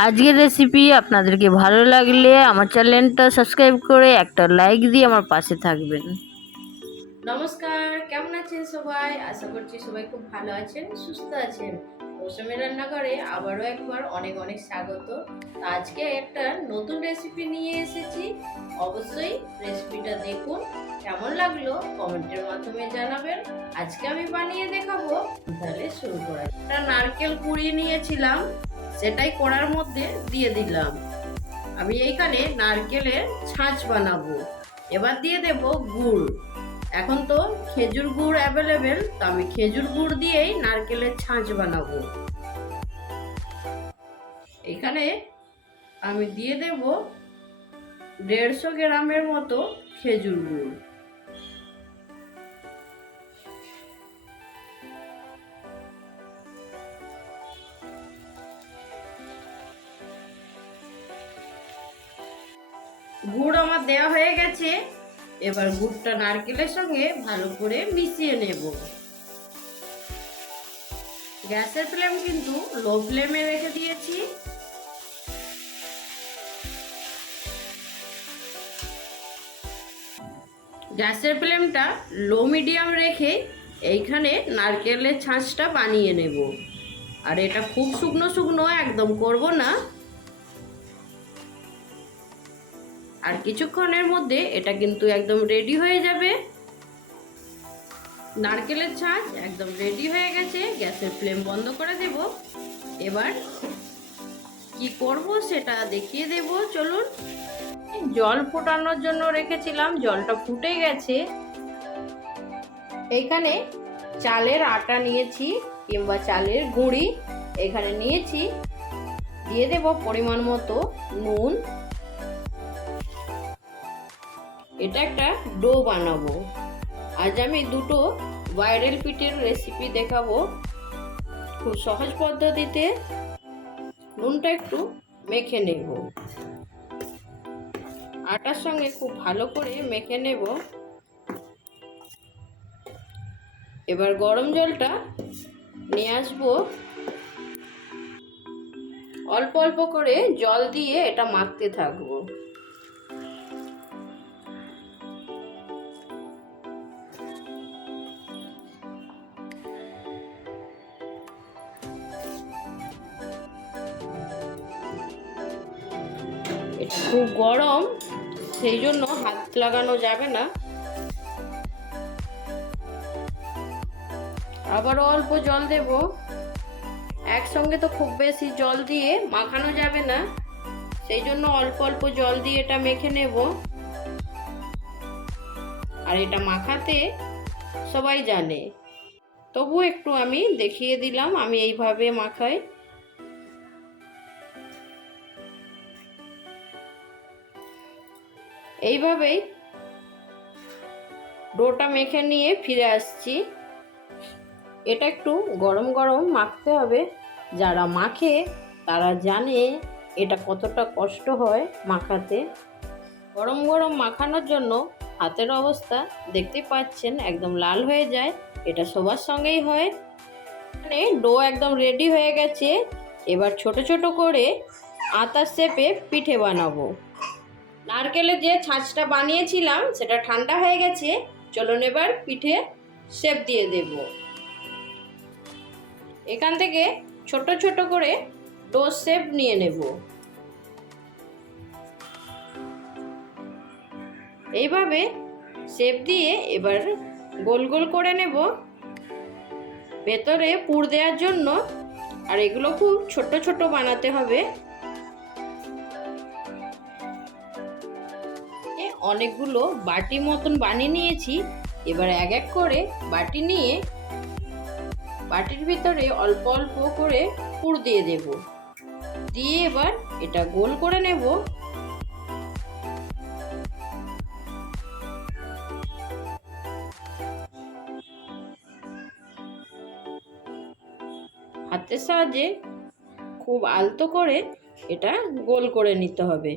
আজকের রেসিপি আপনাদেরকে ভালো লাগলে আমার চ্যানেলটা সাবস্ক্রাইব করে একটা লাইক দিয়ে আমার পাশে থাকবেন। নমস্কার, কেমন আছেন সবাই? আশা করছি সবাই খুব ভালো আছেন, সুস্থ আছেন। মৌসুমি রান্নাঘরে আবারও একবার অনেক অনেক স্বাগত। আজকে একটা নতুন রেসিপি নিয়ে এসেছি। অবশ্যই রেসিপিটা দেখুন, কেমন লাগল কমেন্টের মাধ্যমে জানাবেন। আজকে আমি বানিয়ে দেখাবো, তাহলে শুরু করা একটা নারকেল কুড়িয়ে নিয়েছিলাম। সেটাই কড়ার মধ্যে দিয়ে দিলাম। আমি এইখানে নারকেলের ছাঁচ বানাবো। এবার দিয়ে দেব গুড়। এখন তো খেজুর গুড় অ্যাভেলেবেল তো আমি খেজুর গুড় দিয়েই নারকেলের ছাঁচ বানাবো। এখানে আমি দিয়ে দেব দেড়শো গ্রামের মতো খেজুর গুড়। গুড় আমার দেওয়া হয়ে গেছে। এবার গুড়টা নারকেলের সঙ্গে ভালো করে মিশিয়ে নেব। গ্যাসের ফ্লেম কিন্তু লো ফ্লেমে রেখে দিয়েছি। গ্যাসের ফ্লেমটা লো মিডিয়াম রেখে এইখানে নারকেলের ছাঁচটা বানিয়ে নেব। আর এটা খুব শুকনো শুকনো একদম করব না। আর কিছুক্ষণের মধ্যে এটা কিন্তু একদম রেডি হয়ে যাবে। নারকেলের ছাঁচ একদম রেডি হয়ে গেছে, গ্যাসের ফ্লেম বন্ধ করে দেব। এবার কি করব সেটা দেখিয়ে দেব, চলুন। জল ফোটানোর জন্য রেখেছিলাম, জলটা ফুটে গেছে। এখানে চালের আটা নিয়েছি কিংবা চালের গুঁড়ি এখানে নিয়েছি। দিয়ে দেব পরিমাণ মতো নুন। এটা একটা ডো বানাবো। আজ আমি দুটো ভাইরাল পিঠের রেসিপি দেখাবো। খুব সহজ পদ্ধতিতে নুনটা একটু মেখে নেব। আটার সঙ্গে খুব ভালো করে মেখে নেব। এবার গরম জলটা নিয়ে আসব। অল্প অল্প করে জল দিয়ে এটা মাখতে থাকব। এটা খুব গরম, সেই জন্য হাত লাগানো যাবে না। আবার অল্প জল দেব। একসঙ্গে তো খুব বেশি জল দিয়ে মাখানো যাবে না। সেই জন্য অল্প অল্প জল দিয়ে এটা মেখে নেব। আর এটা মাখাতে সবাই জানে। তবু একটু আমি দেখিয়ে দিলাম, আমি এইভাবে মাখাই। এইভাবেই ডোটা মেখে নিয়ে ফিরে আসছি। এটা একটু গরম গরম মাখতে হবে। যারা মাখে, তারা জানে এটা কতটা কষ্ট হয় মাখাতে। গরম গরম মাখানোর জন্য হাতের অবস্থা দেখতে পাচ্ছেন একদম লাল হয়ে যায়। এটা সবার সঙ্গেই হয়। মানে ডো একদম রেডি হয়ে গেছে। এবার ছোট ছোট করে আতার শেপে পিঠে বানাবো। নারকেলের যে ছাঁচটা বানিয়েছিলাম, সেটা ঠান্ডা হয়ে গেছে। চলুন এবার পিঠে শেপ দিয়ে দেব। এখান থেকে ছোট ছোট করে ডো শেপ নিয়ে নেব। এইভাবে শেপ দিয়ে এবার গোল গোল করে নেব। ভেতরে পুর দেওয়ার জন্য, আর এগুলো খুব ছোট ছোট বানাতে হবে। অনেকগুলো বাটি মতন বানিয়ে নিয়েছি। এবার এক এক করে বাটি নিয়ে বাটির ভিতরে অল্প অল্প করে পুর দিয়ে দেব। দিয়ে এবার এটা গোল করে নেব। হাতের সাহায্যে খুব আলতো করে এটা গোল করে নিতে হবে।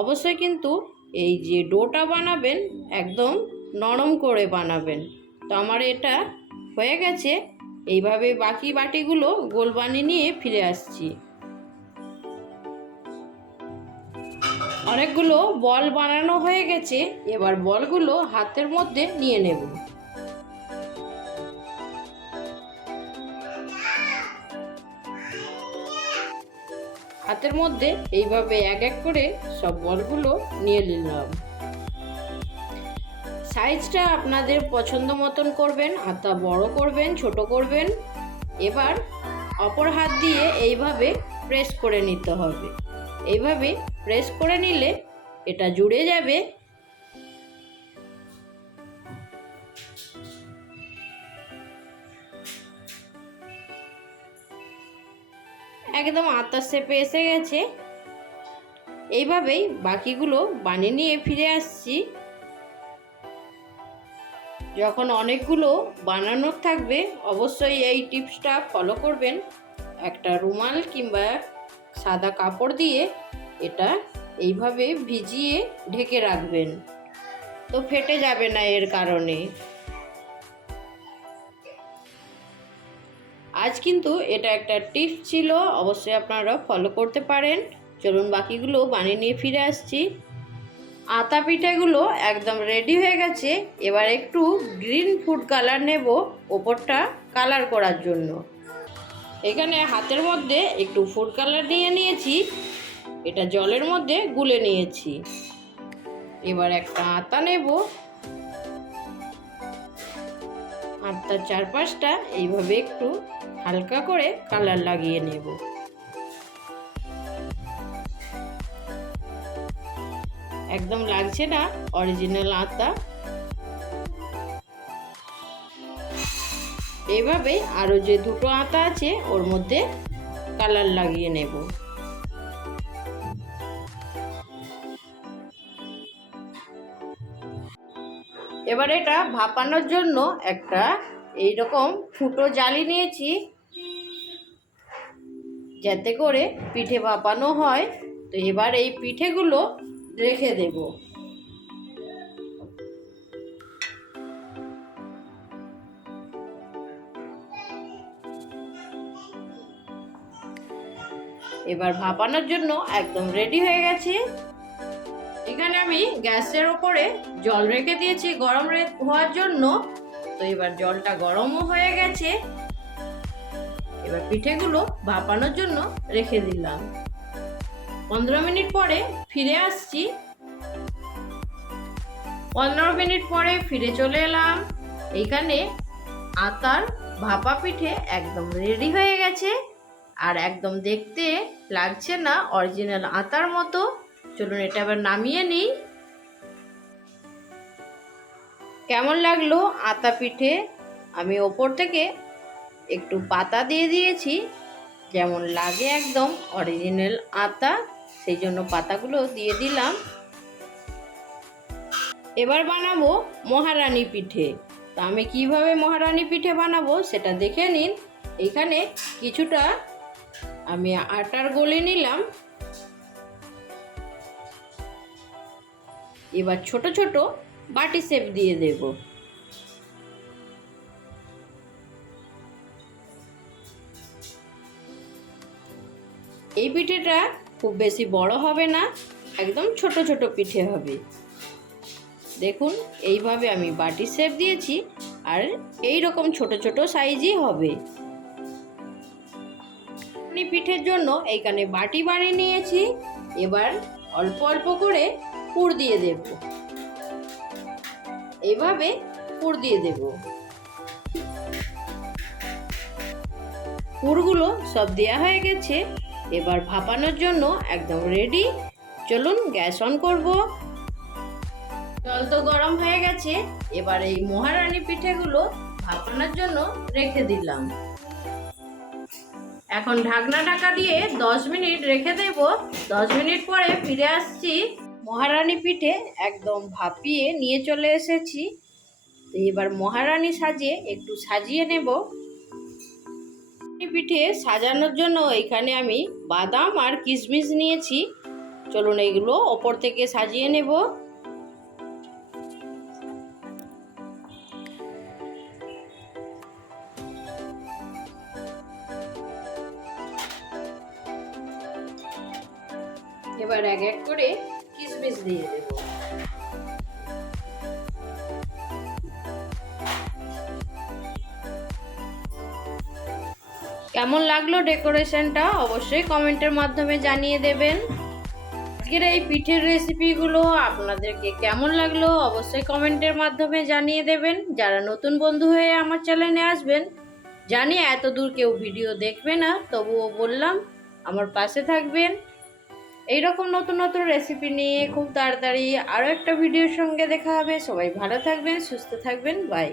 অবশ্যই কিন্তু এই যে ডোটা বানাবেন, একদম নরম করে বানাবেন। তো আমার এটা হয়ে গেছে। এইভাবে বাকি বাটিগুলো গোল বানিয়ে নিয়ে ফিরে আসছি। অনেকগুলো বল বানানো হয়ে গেছে। এবার বলগুলো হাতের মধ্যে নিয়ে নেব। হাতের মধ্যে এইভাবে এক এক করে সব বলগুলো নিয়ে নিলাম। সাইজটা আপনাদের পছন্দ মতন করবেন হাতটা বড় করবেন, ছোট করবেন। এবার অপর হাত দিয়ে এইভাবে প্রেস করে নিতে হবে। এইভাবে প্রেস করে নিলে এটা জুড়ে যাবে একদম আত্মার শেপে এসে গেছে। এইভাবেই বাকিগুলো বানিয়ে নিয়ে ফিরে আসছি। যখন অনেকগুলো বানানোর থাকবে, অবশ্যই এই টিপসটা ফলো করবেন। একটা রুমাল কিংবা সাদা কাপড় দিয়ে এটা এইভাবে ভিজিয়ে ঢেকে রাখবেন। তো ফেটে যাবে না এর কারণে। আজ কিন্তু এটা একটা টিপস ছিল, অবশ্যই আপনারা ফলো করতে পারেন। চলুন বাকিগুলো বানিয়ে নিয়ে ফিরে আসছি। আতা পিঠাগুলো একদম রেডি হয়ে গেছে। এবার একটু গ্রিন ফুড কালার নেব ওপরটা কালার করার জন্য। এখানে হাতের মধ্যে একটু ফুড কালার নিয়ে নিয়েছি। এটা জলের মধ্যে গুলে নিয়েছি। এবার একটা আতা নেব। আতার চারপাশটা এইভাবে একটু হালকা করে কালার লাগিয়ে নেব। একদম লাগছে না অরিজিনাল আতা। এইভাবে আরও যে দুটো আতা আছে, ওর মধ্যে কালার লাগিয়ে নেব। এবার এটা ভাপানোর জন্য একটা এই রকম ফুটো জালি নিয়েছি, যাতে করে পিঠে ভাপানো হয়। তো এবার এই পিঠেগুলো রেখে দেব। এবার ভাপানোর জন্য একদম রেডি হয়ে গেছে। আমি গ্যাসের ওপরে জল রেখে দিয়েছি গরম হওয়ার জন্য। তো এবার জলটা গরমও হয়ে গেছে। এবার পিঠেগুলো ভাপানোর জন্য রেখে দিলাম। পনেরো মিনিট পরে ফিরে আসছি। পনেরো মিনিট পরে ফিরে চলে এলাম। এইখানে আতার ভাপা পিঠে একদম রেডি হয়ে গেছে। আর একদম দেখতে লাগছে না, অরিজিনাল আতার মতো। চলুন, এটা আবার নামিয়ে নিই। কেমন লাগল আতা পিঠে? আমি ওপর থেকে একটু পাতা দিয়ে দিয়েছি। যেমন লাগে একদম অরিজিনাল আতা। সেই জন্য পাতাগুলো দিয়ে দিলাম। এবার বানাবো মহারানী পিঠে। তা আমি কীভাবে মহারানী পিঠে বানাবো সেটা দেখে নিন। এখানে কিছুটা আমি আটার গলে নিলাম। এবার ছোট ছোট বাটি শেপ দিয়ে দেব। এই পিঠেটা খুব বেশি বড় হবে না, একদম ছোট ছোট পিঠে হবে। দেখুন, এইভাবে আমি বাটি শেপ দিয়েছি আর এই রকম ছোট ছোট সাইজই হবে। পিঠের জন্য এইখানে বাটি বানিয়ে নিয়েছি। এবার অল্প অল্প করে পুর দিয়ে দেব। এভাবে পুর দিয়ে দেব। পুরগুলো সব দেয়া হয়ে গেছে। এবার ভাপানোর জন্য একদম রেডি চলুন গ্যাস অন করব। জল তো গরম হয়ে গেছে। এবার এই মহারানী পিঠেগুলো ভাপানোর জন্য রেখে দিলাম। এখন ঢাকনা ঢাকা দিয়ে দশ মিনিট রেখে দেব। দশ মিনিট পরে ফিরে আসছি মহারানী পিঠে একদম ভাপিয়ে নিয়ে চলে এসেছি। তো এবার মহারানী সাজিয়ে একটু সাজিয়ে নেব। পিঠে সাজানোর জন্য এখানে আমি বাদাম আর কিশমিশ নিয়েছি। চলুন এইগুলো ওপর থেকে সাজিয়ে নেব। এবার এক এক করে কিশমিশ দিয়ে কেমন লাগল ডেকোরেশনটা? অবশ্যই কমেন্টের মাধ্যমে জানিয়ে দেবেন। আজকের এই পিঠের রেসিপিগুলো আপনাদেরকে কেমন লাগল অবশ্যই কমেন্টের মাধ্যমে জানিয়ে দেবেন। যারা নতুন বন্ধু হয়ে আমার চ্যানেলে আসবেন, জানি এত দূর কেউ ভিডিও দেখবে না, তবুও বললাম, আমার পাশে থাকবেন। এইরকম নতুন নতুন রেসিপি নিয়ে খুব তাড়াতাড়ি আরও একটা ভিডিওর সঙ্গে দেখা হবে। সবাই ভালো থাকবেন, সুস্থ থাকবেন বাই